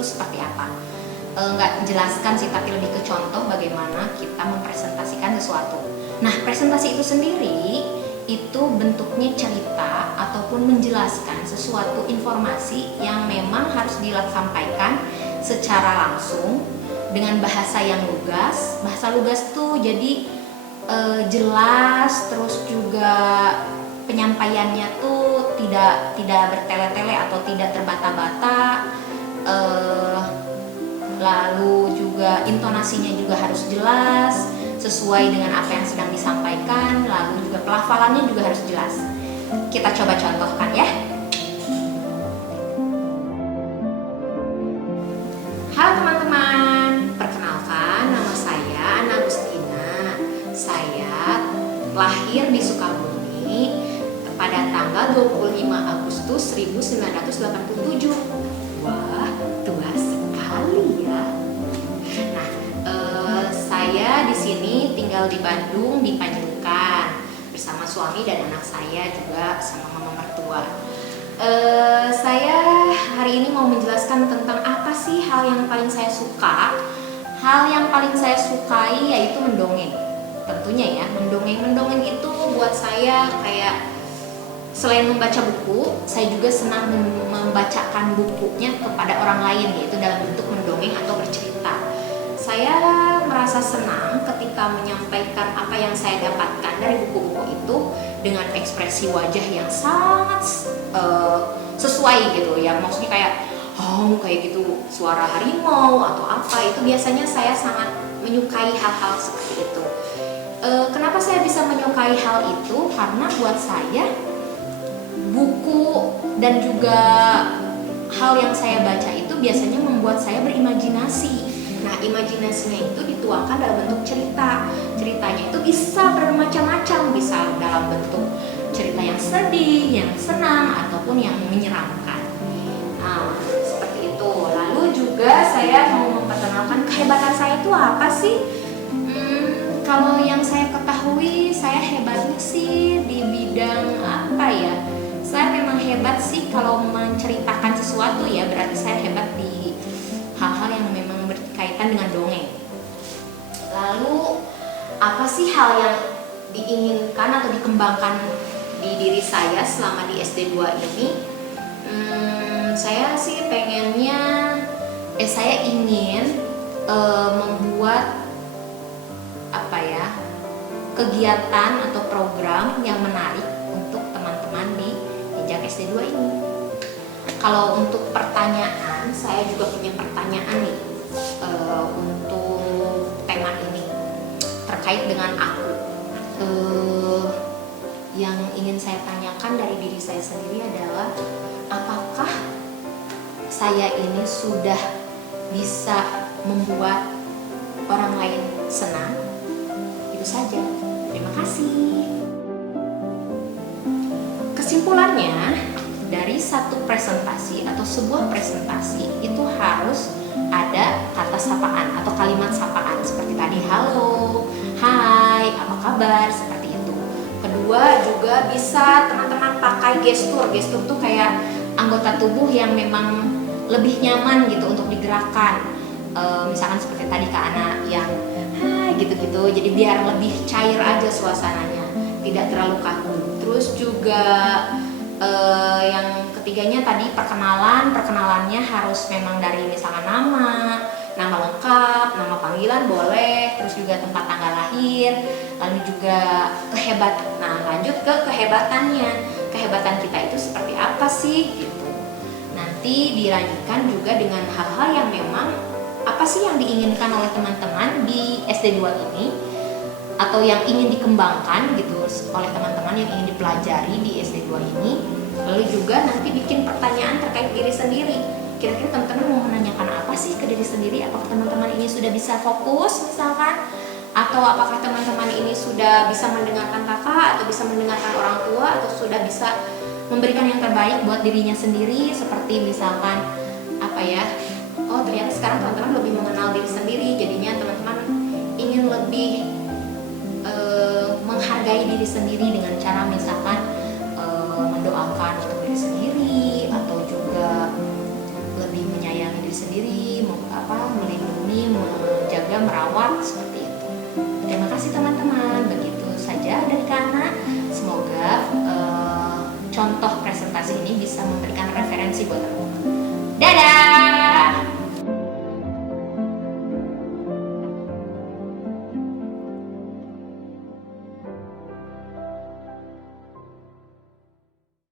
itu seperti apa. Nggak jelaskan sih, tapi lebih ke contoh bagaimana kita mempresentasikan sesuatu. Nah, presentasi itu sendiri itu bentuknya cerita ataupun menjelaskan sesuatu informasi yang memang harus disampaikan secara langsung dengan bahasa yang lugas. Bahasa lugas tuh jadi jelas, terus juga penyampaiannya tuh tidak bertele-tele atau tidak terbata-bata. Lalu juga intonasinya juga harus jelas, sesuai dengan apa yang sedang disampaikan. Lalu juga pelafalannya juga harus jelas. Kita coba contohkan ya. Halo teman-teman, perkenalkan nama saya Ana Agustina. Saya lahir di Sukabumi pada tanggal 25 Agustus 1987. Wah, tua sekali ya. Nah, saya di sini tinggal di Bandung, di Panjunkan, bersama suami dan anak saya, juga sama mama mertua. Saya hari ini mau menjelaskan tentang apa sih hal yang paling saya suka. Hal yang paling saya sukai yaitu mendongeng. Tentunya ya, mendongeng itu buat saya kayak, selain membaca buku, saya juga senang membacakan bukunya kepada orang lain, yaitu dalam bentuk mendongeng atau bercerita. Saya merasa senang ketika menyampaikan apa yang saya dapatkan dari buku-buku itu dengan ekspresi wajah yang sangat sesuai gitu ya. Maksudnya kayak gitu, suara harimau atau apa, itu biasanya saya sangat menyukai hal-hal seperti itu. Kenapa saya bisa menyukai hal itu? Karena buat saya buku dan juga hal yang saya baca itu biasanya membuat saya berimajinasi. Nah, imajinasinya itu dituangkan dalam bentuk cerita. Ceritanya itu bisa bermacam-macam, bisa dalam bentuk cerita yang sedih, yang senang, ataupun yang menyeramkan. Nah, seperti itu. Lalu juga saya mau memperkenalkan kehebatan saya itu apa sih? Kalau yang saya ketahui, saya hebatnya sih di bidang apa ya? Saya memang hebat sih kalau menceritakan sesuatu ya, berarti saya hebat di hal-hal yang memang berkaitan dengan dongeng. Lalu apa sih hal yang diinginkan atau dikembangkan di diri saya selama di SD 2 ini? Saya sih pengennya, saya ingin membuat kegiatan atau program yang menarik untuk teman-teman di jenjang SD 2 ini. Kalau untuk pertanyaan, saya juga punya pertanyaan nih untuk tema ini terkait dengan aku. Yang ingin saya tanyakan dari diri saya sendiri adalah, apakah saya ini sudah bisa membuat orang lain senang? Itu saja. Terima kasih. Kesimpulannya, dari satu presentasi atau sebuah presentasi itu harus ada kata sapaan atau kalimat sapaan seperti tadi, halo, hai, apa kabar, seperti itu. Kedua, juga bisa teman-teman pakai gestur. Gestur tuh kayak anggota tubuh yang memang lebih nyaman gitu untuk digerakkan. Misalkan seperti tadi Kak Ana yang hai gitu-gitu, jadi biar lebih cair aja suasananya, tidak terlalu kaku. Terus juga yang ketiganya tadi perkenalannya harus memang dari misalkan nama lengkap, nama panggilan boleh, terus juga tempat tanggal lahir, lalu juga kehebatan. Nah, lanjut ke kehebatannya, kehebatan kita itu seperti apa sih gitu. Nanti dilanjutkan juga dengan hal-hal yang memang apa sih yang diinginkan oleh teman-teman di SD 2 ini, atau yang ingin dikembangkan gitu oleh teman-teman yang ingin dipelajari di SD 2 ini. Lalu juga nanti bikin pertanyaan terkait diri sendiri. Kira-kira teman-teman mau menanyakan apa sih ke diri sendiri? Apakah teman-teman ini sudah bisa fokus misalkan? Atau apakah teman-teman ini sudah bisa mendengarkan kakak, atau bisa mendengarkan orang tua, atau sudah bisa memberikan yang terbaik buat dirinya sendiri? Seperti misalkan oh ternyata sekarang teman-teman lebih mengenal diri sendiri, jadinya teman-teman ingin lebih menghargai diri sendiri dengan cara misalkan mendoakan untuk diri sendiri, atau juga lebih menyayangi diri sendiri seperti itu. Terima kasih teman-teman. Begitu saja dari Kana. Semoga contoh presentasi ini bisa memberikan referensi buat teman-teman. Dadah!